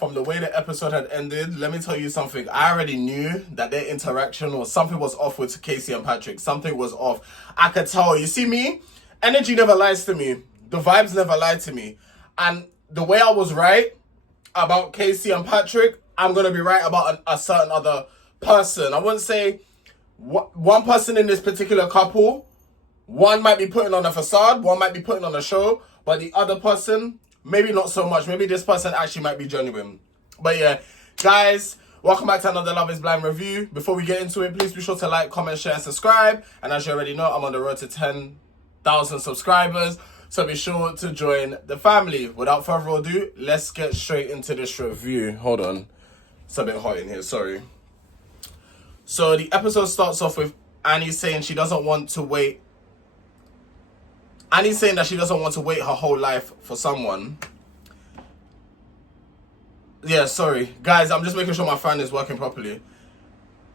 from the way the episode had ended, let me tell you something. I already knew that their interaction or something was off with Kaci and Patrick. Something was off. I could tell. You see me? Energy never lies to me. The vibes never lie to me. And the way I was right about Kaci and Patrick, I'm going to be right about a certain other person. I wouldn't say one person in this particular couple. One might be putting on a facade, one might be putting on a show, but the other person, maybe not so much. Maybe this person actually might be genuine. But yeah, guys, welcome back to another Love is Blind review. Before we get into it, please be sure to like, comment, share, and subscribe. And as you already know, I'm on the road to 10,000 subscribers, so be sure to join the family. Without further ado, let's get straight into this review. Hold on. It's a bit hot in here, sorry. So the episode starts off with Annie saying she doesn't want to wait. Annie's saying that she doesn't want to wait her whole life for someone. Yeah, sorry. Guys, I'm just making sure my fan is working properly.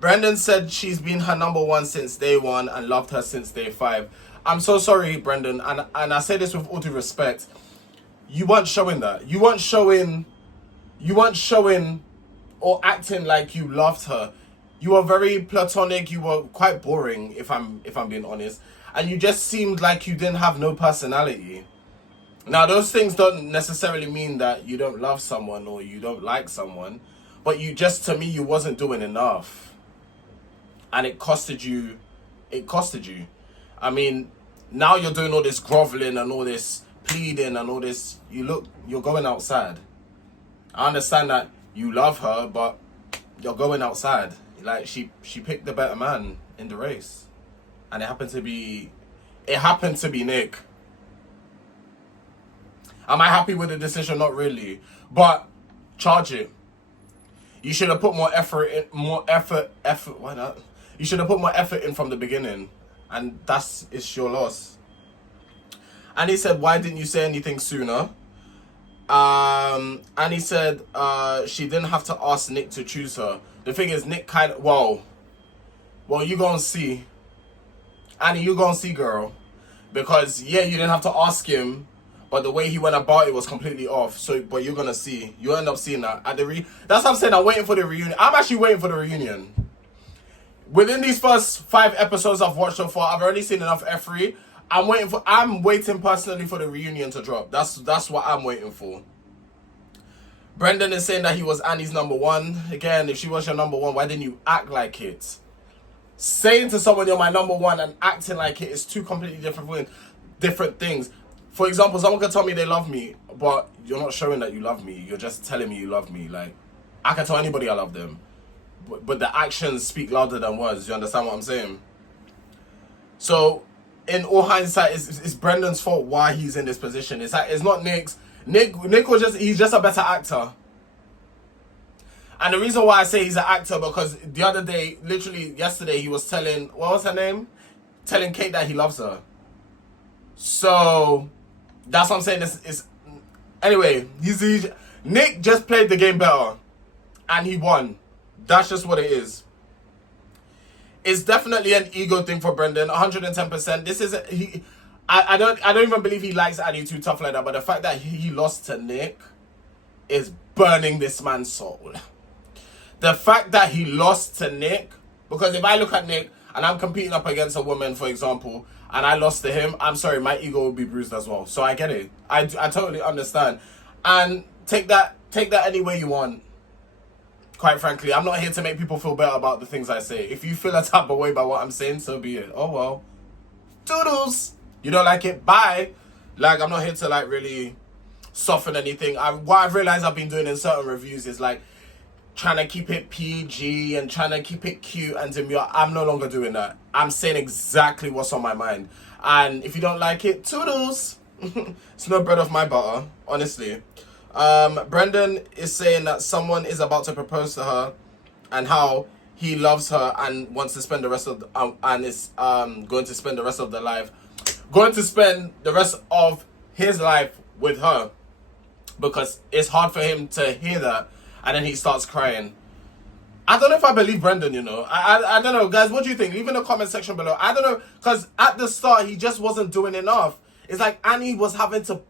Brendan said she's been her number one since day one and loved her since day 5. I'm so sorry, Brendan, and I say this with all due respect. You weren't showing that. You weren't showing or acting like you loved her. You were very platonic. You were quite boring, if I'm being honest. And you just seemed like you didn't have no personality. Now, those things don't necessarily mean that you don't love someone or you don't like someone. But you just, to me, you wasn't doing enough. And it costed you. It costed you. I mean, now you're doing all this groveling and all this pleading and all this. You're going outside. I understand that you love her, but you're going outside. Like, she picked the better man in the race. And it happened to be Nick. Am I happy with the decision? Not really. But charge it. You should have put more effort in, why not? You should have put more effort in from the beginning. And it's your loss. And he said, why didn't you say anything sooner? And he said she didn't have to ask Nick to choose her. The thing is, Nick kind of, well, you gonna see. Annie, you gonna see, girl. Because, yeah, you didn't have to ask him, but the way he went about it was completely off. So, but you're gonna see. You'll end up seeing that. That's what I'm saying, I'm waiting for the reunion. I'm actually waiting for the reunion. Within these first 5 episodes I've watched so far, I've already seen enough F3. I'm waiting personally for the reunion to drop. That's what I'm waiting for. Brendan is saying that he was Annie's number one. Again, if she was your number one, why didn't you act like it? Saying to someone you're my number one and acting like it is two completely different things. For example, someone could tell me they love me, but you're not showing that you love me. You're just telling me you love me. Like, I can tell anybody I love them, but the actions speak louder than words. You understand what I'm saying? So, in all hindsight, it's Brendan's fault why he's in this position. It's not Nick's. Nick he's just a better actor. And the reason why I say he's an actor, because the other day, literally yesterday, he was telling, what was her name? Telling Kait that he loves her. So, that's what I'm saying. Anyway, Nick just played the game better. And he won. That's just what it is. It's definitely an ego thing for Brendan, 110%. I don't even believe he likes Annie too tough like that, but the fact that he lost to Nick is burning this man's soul. The fact that he lost to Nick, because if I look at Nick and I'm competing up against a woman, for example, and I lost to him, I'm sorry, my ego will be bruised as well. So I get it. I totally understand. And take that any way you want. Quite frankly, I'm not here to make people feel better about the things I say. If you feel a type of way by what I'm saying, so be it. Oh well. Toodles. You don't like it? Bye. Like, I'm not here to, like, really soften anything. What I've realized I've been doing in certain reviews is, like, trying to keep it PG and trying to keep it cute and demure. I'm no longer doing that. I'm saying exactly what's on my mind. And if you don't like it, toodles. It's no bread off my butter, honestly. Brendan is saying that someone is about to propose to her and how he loves her and wants to spend the rest of and is going to spend the rest of their life. Going to spend the rest of his life with her, because it's hard for him to hear that, and then he starts crying. I don't know if I believe Brendan, you know. I don't know, guys. What do you think? Leave in the comment section below. I don't know, because at the start he just wasn't doing enough. It's like Annie was having to.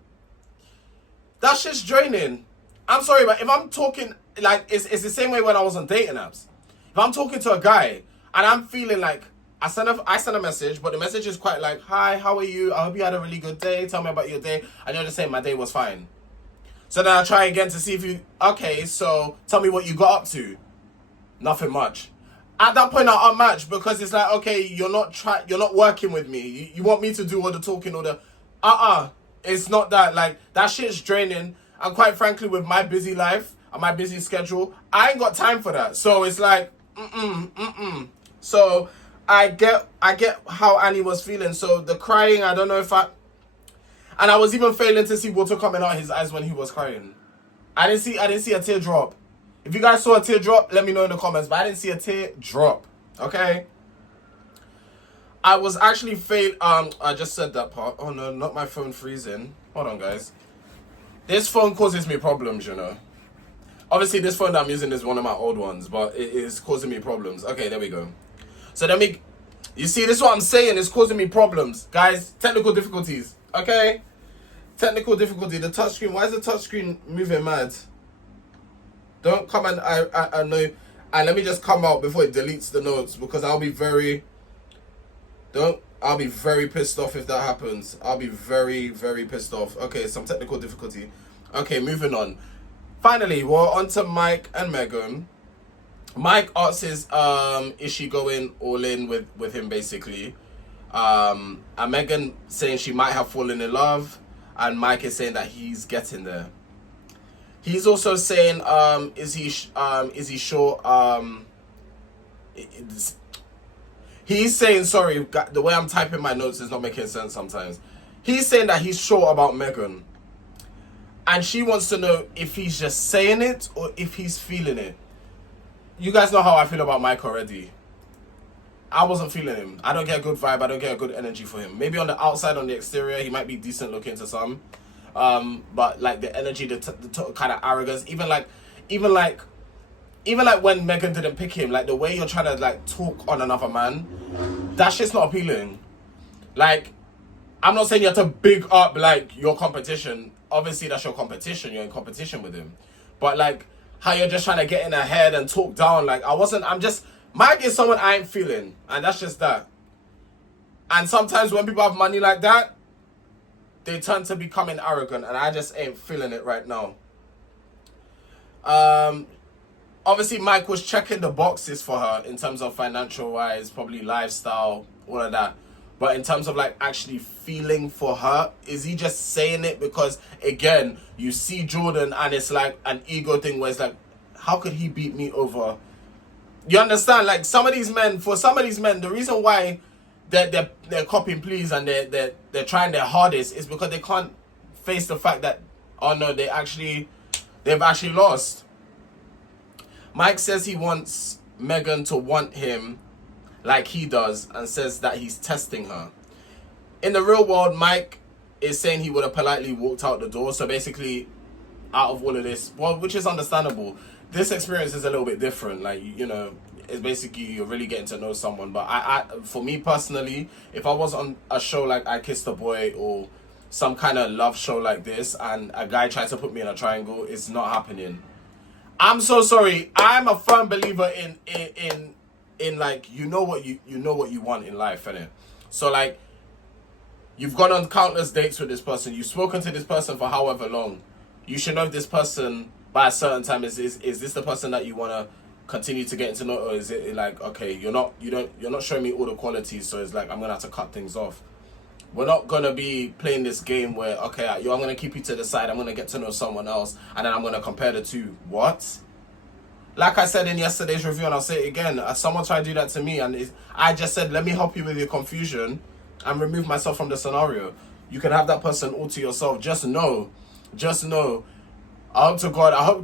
That shit's draining. I'm sorry, but if I'm talking, like, it's the same way when I was on dating apps. If I'm talking to a guy and I'm feeling like, I send a message, but the message is quite like, hi, how are you? I hope you had a really good day. Tell me about your day. And you're just saying, my day was fine. So then I try again to see if you, okay, so tell me what you got up to. Nothing much. At that point, I unmatch because it's like, okay, you're not working with me. You want me to do all the talking, all the, it's not that. Like, that shit's draining. And quite frankly, with my busy life and my busy schedule, I ain't got time for that. So it's like, So I get how Annie was feeling. So the crying, I don't know if and I was even failing to see water coming out his eyes when he was crying. I didn't see a tear drop. If you guys saw a tear drop, let me know in the comments. But I didn't see a tear drop. Okay. I was actually I just said that part. Oh no, not my phone freezing. Hold on, guys. This phone causes me problems, you know. Obviously, this phone that I'm using is one of my old ones, but it is causing me problems. Okay, there we go. So you see, this is what I'm saying. It's causing me problems, guys. Technical difficulties. Okay, technical difficulty. The touchscreen. Why is the touchscreen moving mad? Don't come and I know. And let me just come out before it deletes the notes because I'll be very pissed off if that happens. I'll be very, very pissed off. Okay, some technical difficulty. Okay, moving on. Finally, we're on to Mike and Megan. Mike asks is she going all in with him, basically? And Megan saying she might have fallen in love, and Mike is saying that he's getting there. He's also saying, is he sure? He's saying, sorry, the way I'm typing my notes is not making sense sometimes. He's saying that he's sure about Megan. And she wants to know if he's just saying it or if he's feeling it. You guys know how I feel about Mike already. I wasn't feeling him. I don't get a good vibe. I don't get a good energy for him. Maybe on the outside, on the exterior, he might be decent looking to some. But like the energy, the kind of arrogance, even like when Megan didn't pick him, like the way you're trying to like talk on another man, that shit's not appealing. Like, I'm not saying you have to big up like your competition. Obviously, that's your competition. You're in competition with him. But like how you're just trying to get in her head and talk down. Like Mike is someone I ain't feeling, and that's just that. And sometimes when people have money like that, they turn to becoming arrogant, and I just ain't feeling it right now. Obviously, Mike was checking the boxes for her in terms of financial wise, probably lifestyle, all of that. But in terms of like actually feeling for her, is he just saying it because, again, you see Jordan and it's like an ego thing where it's like, how could he beat me over? You understand? Like some of these men, the reason why they're copying please and they're trying their hardest is because they can't face the fact that, oh no, they've actually lost. Mike says he wants Megan to want him like he does and says that he's testing her. In the real world, Mike is saying he would have politely walked out the door. So basically, out of all of this, well, which is understandable, this experience is a little bit different. Like, you know, it's basically you're really getting to know someone. But I for me personally, if I was on a show like I Kissed a Boy or some kind of love show like this and a guy tries to put me in a triangle, it's not happening. I'm so sorry. I'm a firm believer in like, you know what you want in life, innit? So like, you've gone on countless dates with this person, you've spoken to this person for however long. You should know if this person by a certain time is this the person that you want to continue to get into know, or is it like, okay, you're not showing me all the qualities, so it's like I'm gonna have to cut things off. We're not gonna be playing this game where, okay, I'm gonna keep you to the side, I'm gonna get to know someone else, and then I'm gonna compare the two. What? Like I said in yesterday's review, and I'll say it again, someone tried to do that to me, and I just said, let me help you with your confusion and remove myself from the scenario. You can have that person all to yourself. Just know. I hope to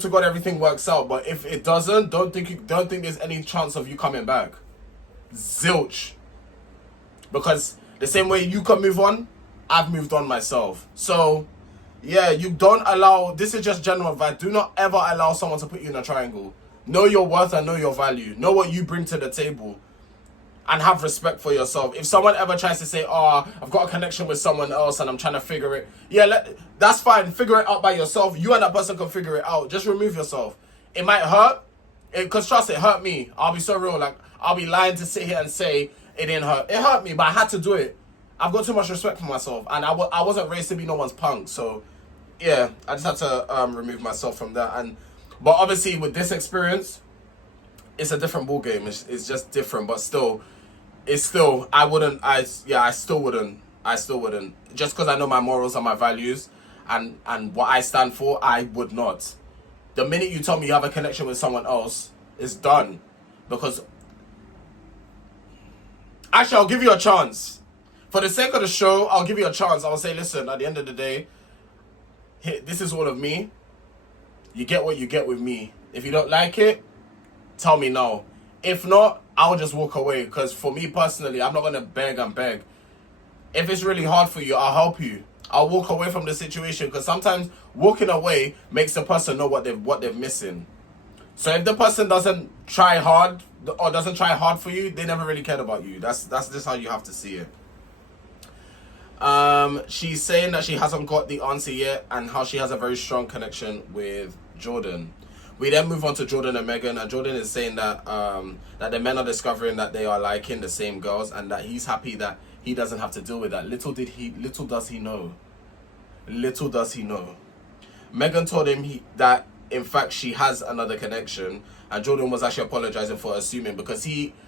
God everything works out. But if it doesn't, don't think there's any chance of you coming back. Zilch. Because the same way you can move on, I've moved on myself. So, yeah, you don't allow, this is just general advice, do not ever allow someone to put you in a triangle. Know your worth and know your value. Know what you bring to the table. and have respect for yourself. If someone ever tries to say, oh, I've got a connection with someone else and I'm trying to figure it, that's fine. Figure it out by yourself. You and that person can figure it out. Just remove yourself. It might hurt. Because trust, it hurt me. I'll be so real. Like, I'll be lying to sit here and say it didn't hurt. It hurt me, but I had to do it. I've got too much respect for myself. And I wasn't raised to be no one's punk. So, yeah, I just had to remove myself from that. But obviously, with this experience, it's a different ball game. It's just different. But still, I still wouldn't. Just because I know my morals and my values and what I stand for, I would not. The minute you tell me you have a connection with someone else, it's done. Because, actually, I'll give you a chance. For the sake of the show, I'll give you a chance. I'll say, listen, at the end of the day, this is all of me. You get what you get with me. If you don't like it, tell me no. If not, I'll just walk away. Because for me personally, I'm not going to beg and beg. If it's really hard for you, I'll help you. I'll walk away from the situation, because sometimes walking away makes the person know what they're missing. So if the person doesn't try hard for you, they never really cared about you. That's just how you have to see it. She's saying that she hasn't got the answer yet and how she has a very strong connection with Jordan. We then move on to Jordan and Megan, and Jordan is saying that that the men are discovering that they are liking the same girls and that he's happy that he doesn't have to deal with that. Little does he know. Megan told him that in fact she has another connection, and Jordan was actually apologizing for assuming, because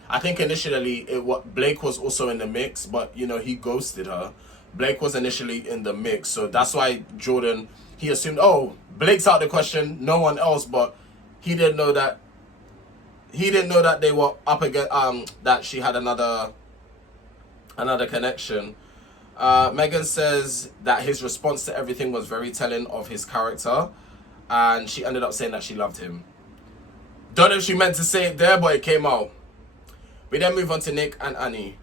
I think initially Blake was also in the mix, but he ghosted her. Blake was initially in the mix, so that's why Jordan, he assumed, oh, Blake's out of the question, no one else, but he didn't know that they were up against that she had another connection. Megan says that his response to everything was very telling of his character, and she ended up saying that she loved him. Don't know if she meant to say it there, but it came out. We then move on to Nick and Annie.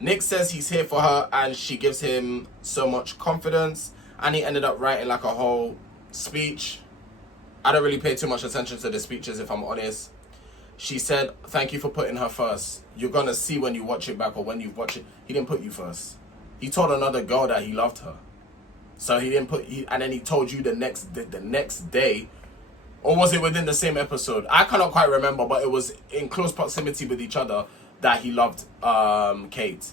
Nick says he's here for her and she gives him so much confidence. Annie ended up writing like a whole speech. I don't really pay too much attention to the speeches, if I'm honest. She said, thank you for putting her first. You're going to see when you watch it back, or when you watch it, he didn't put you first. He told another girl that he loved her. So and then he told you the next day, or was it within the same episode? I cannot quite remember, but it was in close proximity with each other that he loved Kait.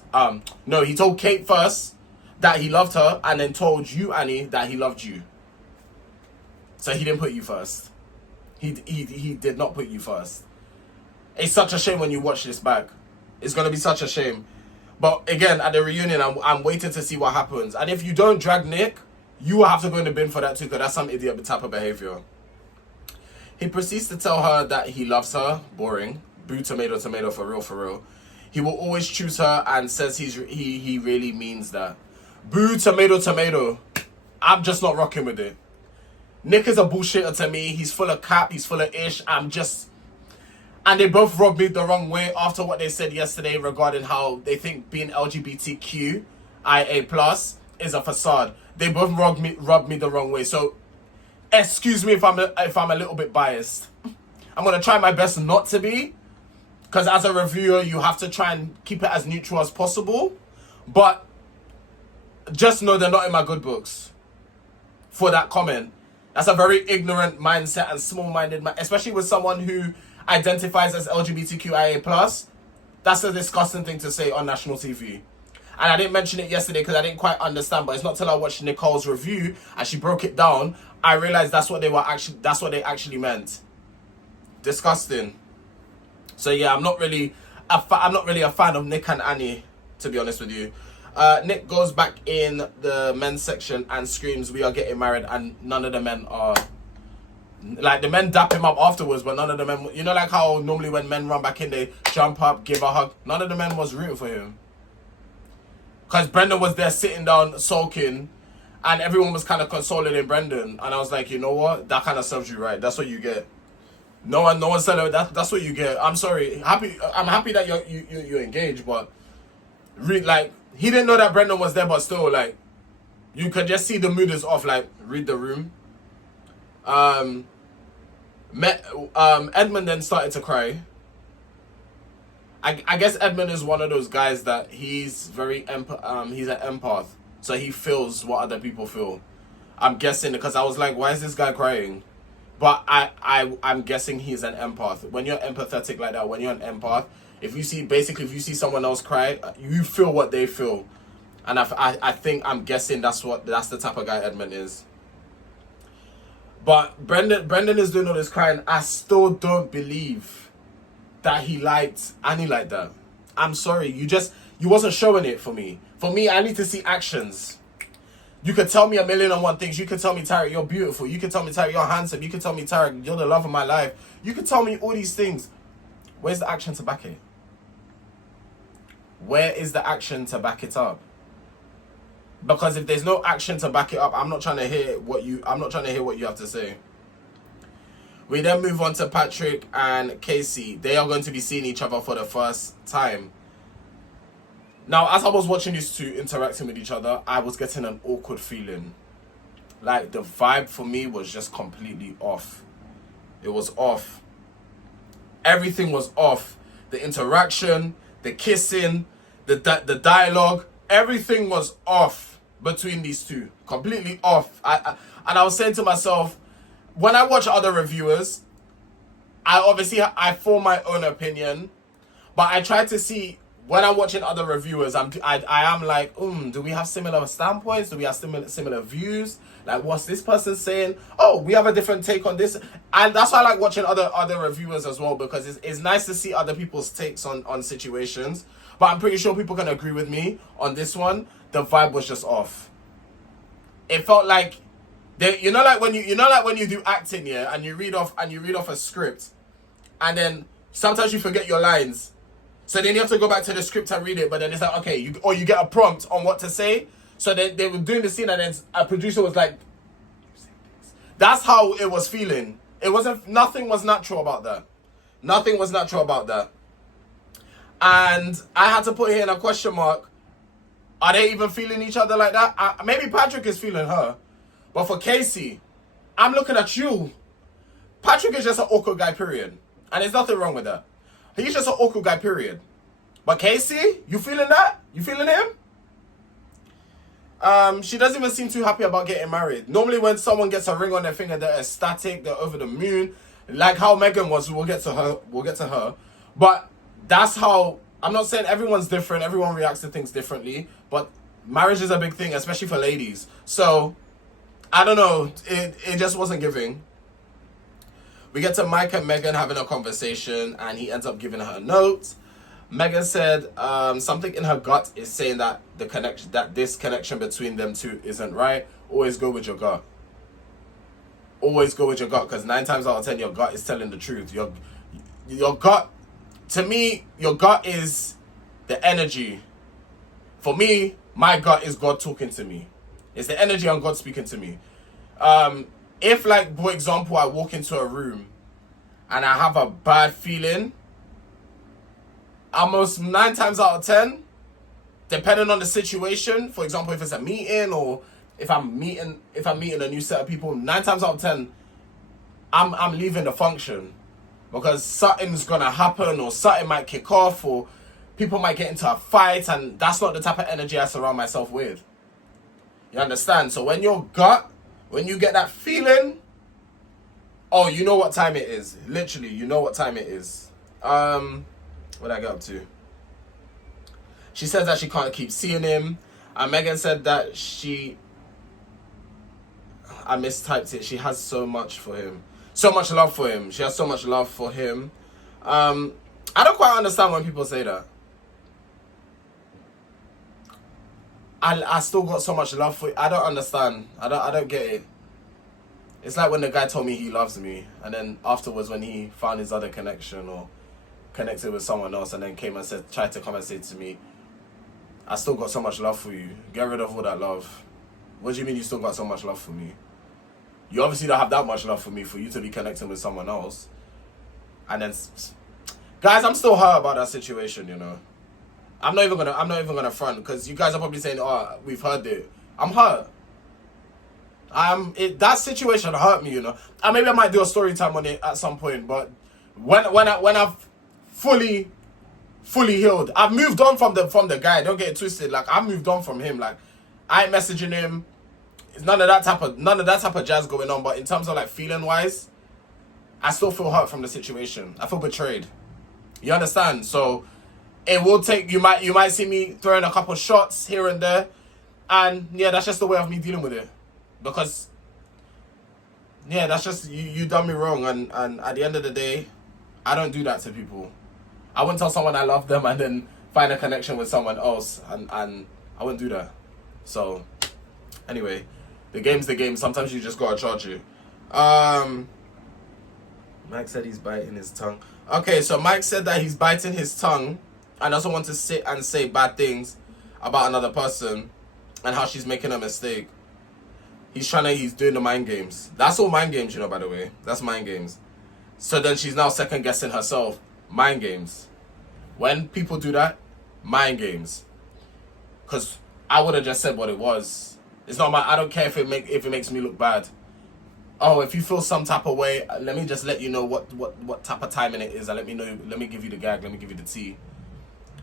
No, he told Kait first that he loved her, and then told you, Annie, that he loved you. So he didn't put you first. He did not put you first. It's such a shame when you watch this back. It's going to be such a shame. But again, at the reunion, I'm waiting to see what happens. And if you don't drag Nick, you will have to go in the bin for that too, because that's some idiot type of behavior. He proceeds to tell her that he loves her. Boring. Boo, tomato, tomato, for real. He will always choose her and says he really means that. Boo, tomato, tomato. I'm just not rocking with it. Nick is a bullshitter to me. He's full of cap. He's full of ish. And they both rubbed me the wrong way after what they said yesterday regarding how they think being LGBTQIA+ is a facade. They both rubbed me the wrong way. So, excuse me if I'm a little bit biased. I'm gonna try my best not to be, because as a reviewer, you have to try and keep it as neutral as possible. But just know they're not in my good books for that comment. That's a very ignorant mindset and small-minded, especially with someone who identifies as LGBTQIA+. That's a disgusting thing to say on national TV. And I didn't mention it yesterday because I didn't quite understand, but it's not till I watched Nicole's review and she broke it down, I realized that's what they actually meant. Disgusting. So yeah, I'm not really a fan of Nick and Annie, to be honest with you. Nick goes back in the men's section and screams, "We are getting married," and none of the men are. Like, the men dap him up afterwards, but none of the men, like how normally when men run back in, they jump up, give a hug. None of the men was rooting for him. Because Brendan was there sitting down, sulking, and everyone was kind of consoling in Brendan. And I was like, you know what? That kind of serves you right. That's what you get. No one said that's what you get. I'm sorry. I'm happy that you're engaged, but he didn't know that Brendan was there, but still, like, you could just see the mood is off. Like, read the room. Edmund then started to cry. I guess Edmund is one of those guys that he's very he's an empath, so he feels what other people feel. I'm guessing because I was like, why is this guy crying? But I'm guessing he's an empath. When you're empathetic like that, when you're an empath, if you see someone else cry, you feel what they feel, and I think I'm guessing that's the type of guy Edmund is. But Brendan is doing all this crying. I still don't believe that he liked Annie like that. I'm sorry, you wasn't showing it for me. For me, I need to see actions. You could tell me a million and one things. You could tell me, Tarek, you're beautiful. You could tell me, Tarek, you're handsome. You could tell me, Tarek, you're the love of my life. You could tell me all these things. Where's the action to back it? Where is the action to back it up? Because if there's no action to back it up, I'm not trying to hear what you have to say. We then move on to Patrick and Kaci. They are going to be seeing each other for the first time. Now, as I was watching these two interacting with each other, I was getting an awkward feeling. Like, the vibe for me was just completely off. It was off. Everything was off. The interaction, the kissing, the dialogue, everything was off between these two. Completely off. And I was saying to myself, when I watch other reviewers, I form my own opinion, but I try to see, when I'm watching other reviewers, I am like, do we have similar standpoints? Do we have similar views? Like, what's this person saying? Oh, we have a different take on this. And that's why I like watching other reviewers as well, because it's nice to see other people's takes on situations. But I'm pretty sure people can agree with me on this one. The vibe was just off. It felt like, like when you do acting, yeah, and you read off a script, and then sometimes you forget your lines. So then you have to go back to the script and read it, but then it's like, okay, you get a prompt on what to say. So they were doing the scene, and then a producer was like, that's how it was feeling. Nothing was natural about that. Nothing was natural about that. And I had to put here in a question mark. Are they even feeling each other like that? Maybe Patrick is feeling her. But for Kaci, I'm looking at you. Patrick is just an awkward guy, period. And there's nothing wrong with that. He's just an awkward guy, period. But Kaci, you feeling that? You feeling him? She doesn't even seem too happy about getting married. Normally when someone gets a ring on their finger, they're ecstatic, they're over the moon. Like how Megan was, we'll get to her. But that's how, I'm not saying everyone's different, everyone reacts to things differently, but marriage is a big thing, especially for ladies. So, I don't know, it just wasn't giving. We get to Mike and Megan having a conversation, and he ends up giving her a note. Megan said something in her gut is saying that this connection between them two isn't right. Always go with your gut. Always go with your gut, because 9 times out of 10, your gut is telling the truth. Your gut, to me, your gut is the energy. For me, my gut is God talking to me. It's the energy on God speaking to me. If, like, for example, I walk into a room and I have a bad feeling, almost 9 times out of 10, depending on the situation, for example, if it's a meeting or if I'm meeting a new set of people, 9 times out of 10, I'm leaving the function because something's gonna happen or something might kick off or people might get into a fight, and that's not the type of energy I surround myself with. You understand? So when you get that feeling, oh, you know what time it is. Literally, you know what time it is. What did I get up to? She says that she can't keep seeing him. And Megan said that I mistyped it. She has so much for him. So much love for him. She has so much love for him. I don't quite understand when people say that. I still got so much love for you. I don't understand. I don't get it. It's like when the guy told me he loves me, and then afterwards when he found his other connection or connected with someone else and then came and tried to come and say to me, I still got so much love for you. Get rid of all that love. What do you mean you still got so much love for me? You obviously don't have that much love for me for you to be connecting with someone else. And then, guys, I'm still hurt about that situation, you know. I'm not even gonna front, because you guys are probably saying, oh, we've heard it. I'm hurt. That situation hurt me, you know. And maybe I might do a story time on it at some point, but when I've fully fully healed. I've moved on from the guy. Don't get it twisted. Like, I've moved on from him. Like, I ain't messaging him. It's none of that type of jazz going on. But in terms of like feeling wise, I still feel hurt from the situation. I feel betrayed. You understand? So it will take, you might see me throwing a couple shots here and there, and yeah, that's just the way of me dealing with it. Because yeah, that's just you done me wrong, and at the end of the day, I don't do that to people. I wouldn't tell someone I love them and then find a connection with someone else, and I wouldn't do that. So anyway, the game's the game. Sometimes you just gotta charge it. Mike said he's biting his tongue. Okay, so Mike said that he's biting his tongue and doesn't want to sit and say bad things about another person and how she's making a mistake. He's doing the mind games. That's all mind games, you know, by the way. That's mind games. So then she's now second guessing herself. Mind games. When people do that, mind games. Because I would have just said what it was. It's not I don't care if it makes me look bad. Oh, if you feel some type of way, let me just let you know what type of timing it is, and let me give you the gag, let me give you the tea.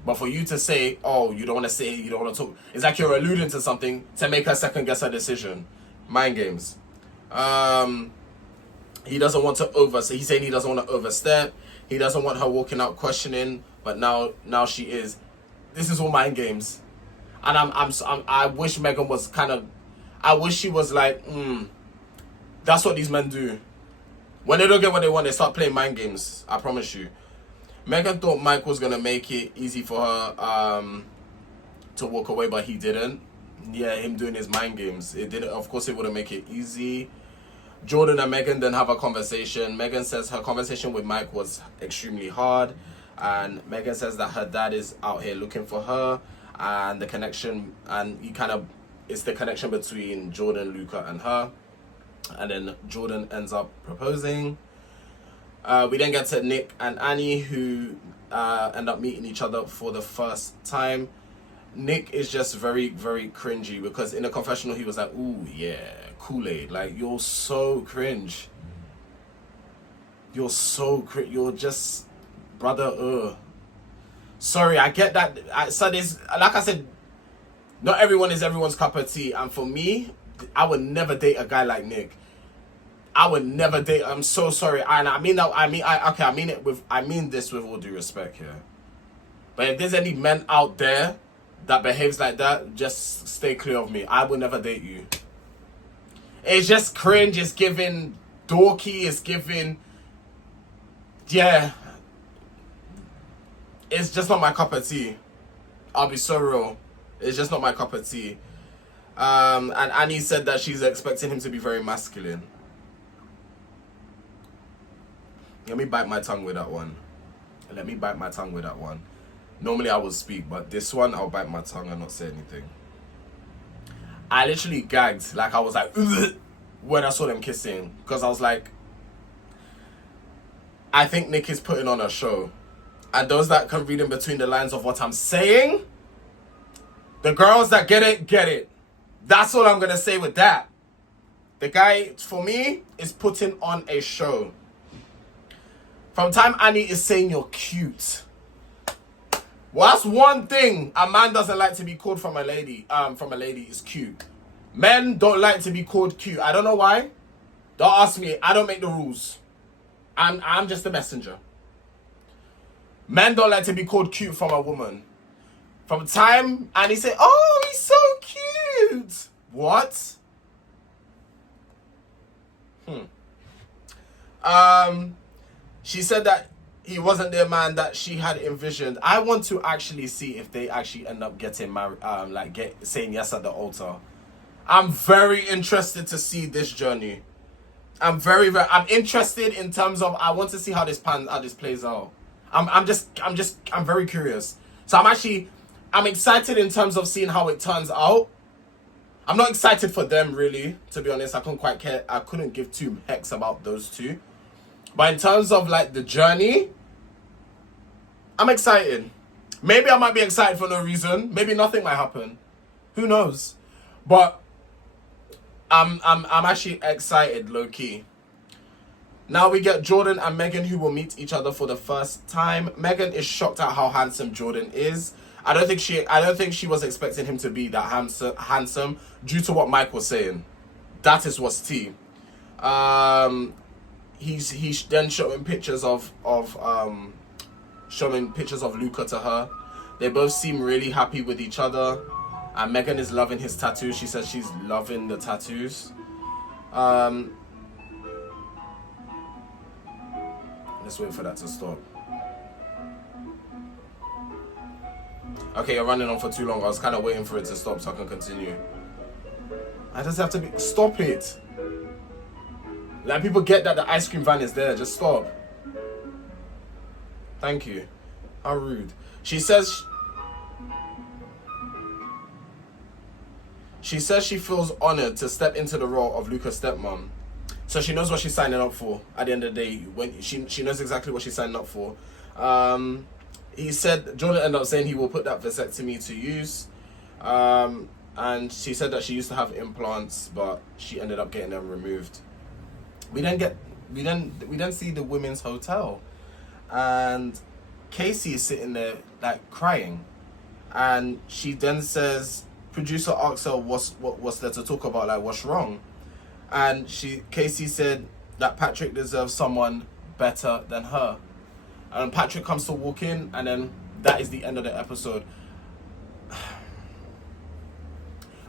But for you to say, oh, you don't want to say, you don't want to talk, it's like you're alluding to something to make her second guess her decision. Mind games. He doesn't want to he's saying he doesn't want to overstep. He doesn't want her walking out questioning, but now she is. This is all mind games. And I wish Megan was I wish she was like, that's what these men do. When they don't get what they want, they start playing mind games. I promise you. Megan thought Mike was going to make it easy for her to walk away, but he didn't. Yeah, him doing his mind games. It didn't. Of course, it wouldn't make it easy. Jordan and Megan then have a conversation. Megan says her conversation with Mike was extremely hard. And Megan says that her dad is out here looking for her. And the connection, it's the connection between Jordan, Luca, and her. And then Jordan ends up proposing. We then get to Nick and Annie, who end up meeting each other for the first time. Nick is just very, very cringy because in the confessional he was like, ooh, yeah, Kool-Aid. Like, you're so cringe. You're just, brother, Sorry, I get that. So there's, like I said, not everyone is everyone's cup of tea. And for me, I would never date a guy like Nick. I would never date. I'm so sorry, and I mean that. I mean this with all due respect here. But if there's any men out there that behaves like that, just stay clear of me. I will never date you. It's just cringe. It's giving dorky. It's giving. Yeah. It's just not my cup of tea. I'll be so real. It's just not my cup of tea. And Annie said that she's expecting him to be very masculine. Let me bite my tongue with that one. Normally I would speak, but this one I'll bite my tongue and not say anything. I literally gagged. Like, I was like, ugh, when I saw them kissing. Because I was like, I think Nick is putting on a show. And those that can read in between the lines of what I'm saying, the girls that get it, get it. That's all I'm going to say with that. The guy, for me, is putting on a show. From time Annie is saying you're cute. Well, that's one thing a man doesn't like to be called from a lady. Is cute. Men don't like to be called cute. I don't know why. Don't ask me. I don't make the rules. I'm just a messenger. Men don't like to be called cute from a woman. From time Annie say, oh, he's so cute. What? She said that he wasn't the man that she had envisioned. I want to actually see if they actually end up getting married, saying yes at the altar. I'm very interested to see this journey. I'm interested in terms of, I want to see how this plays out. I'm very curious. So I'm excited in terms of seeing how it turns out. I'm not excited for them, really, to be honest. I couldn't quite care. I couldn't give two hecks about those two. But in terms of, like, the journey, I'm excited. Maybe I might be excited for no reason. Maybe nothing might happen. Who knows? But I'm actually excited, low-key. Now we get Jordan and Megan, who will meet each other for the first time. Megan is shocked at how handsome Jordan is. I don't think she was expecting him to be that handsome due to what Mike was saying. That is what's tea. He's then showing pictures of Luca to her. They both seem really happy with each other, and Megan is loving his tattoos. She says she's loving the tattoos. Let's wait for that to stop. Okay, you're running on for too long. I was kind of waiting for it to stop so I can continue. I just have to be... Stop it. Like, people get that the ice cream van is there. Just stop. Thank you. How rude. She says she feels honored to step into the role of Luca's stepmom. So she knows what she's signing up for at the end of the day. When she knows exactly what she's signing up for. He said, Jordan ended up saying he will put that vasectomy to use. And she said that she used to have implants, but she ended up getting them removed. We then see the women's hotel, and Kaci is sitting there like crying, and she then says, producer asks her what's there to talk about, like what's wrong, and Kaci said that Patrick deserves someone better than her, and Patrick comes to walk in, and then that is the end of the episode.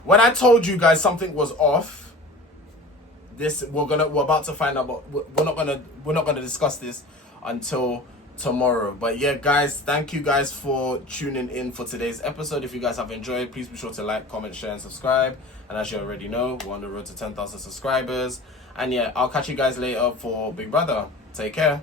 When I told you guys something was off, we're about to find out, but we're not gonna discuss this until tomorrow. But yeah, guys, thank you guys for tuning in for today's episode. If you guys have enjoyed, please be sure to like, comment, share, and subscribe. And as you already know, we're on the road to 10,000 subscribers. And yeah, I'll catch you guys later for Big Brother. Take care.